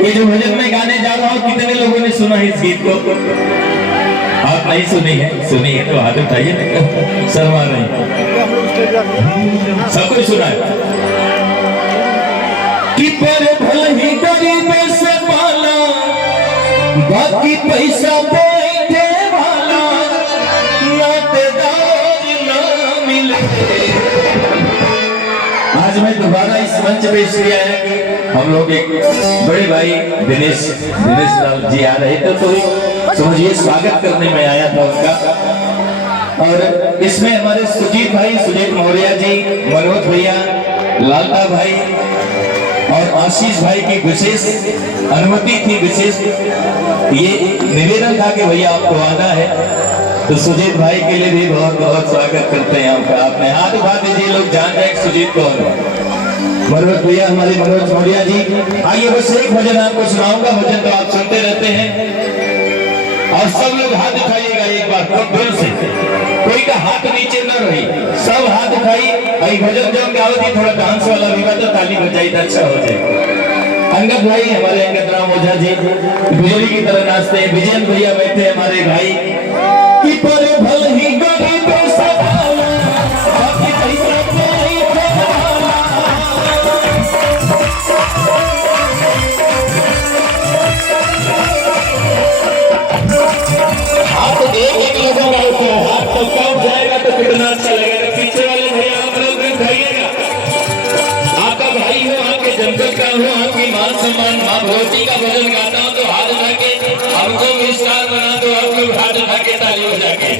ये जो भजन में गाने जा रहा हूँ, कितने लोगों ने सुना है इस गीत को? आप नहीं सुनी है? सुनी है तो हाथ उठाइए ना, शर्मा नहीं। सब कुछ सुना है कि पर भले ही गरीब से पाला, बाकी पैसा बैठे वाला, नातेदार ना मिले। आज मैं दोबारा इस मंच पे इसलिए आया कि हम लोग एक बड़े भाई दिनेश लाल जी आ रहे थे, तो समझिए स्वागत करने में आया था उनका। और इसमें हमारे सुजीत मौर्य जी, मनोज भैया, लालता भाई और आशीष भाई की विशेष अनुमति थी। विशेष ये निवेदन था कि भैया आपको आना है, तो सुजीत भाई के लिए भी बहुत बहुत स्वागत करते हैं आपका। आपने हाथ उठा दीजिए, लोग जान जाए सुजीत कौन है। मनोज भैया, हमारे मनोज मौर्य जी। आइए बस एक भजन आपको सुनाऊंगा, भजन तो आप सुनते रहते हैं। और सब लोग हाथ उठाइएगा एक बार खूब दिल से, कोई का हाथ नीचे न रही, सब हाथ उठाई। भजन जो गावती थोड़ा डांस वाला भी तो ताली बजाई तो अच्छा हो जाए। अंगद भाई, हमारे अंगद राम ओझा जी बिजली की तरह नाचते हैं। विजयन भैया बैठे हमारे भाई कि पर भल ही गरीब सवाला, बाकी पैसा बैठे वाला। आप एक लोगों का होता है, हाथ तो कम जाएगा तो कितना अच्छा लगेगा। पीछे वाले भैया आप लोग भी उठाइएगा। आपका भाई हो, आपके जनपद का हो, आपकी मान सम्मान माँ भगवती का भजन गाता हूँ तो हाथ उठा के हमको भी स्टार बना दो, आपको हाथ उठा के ताली बजा के।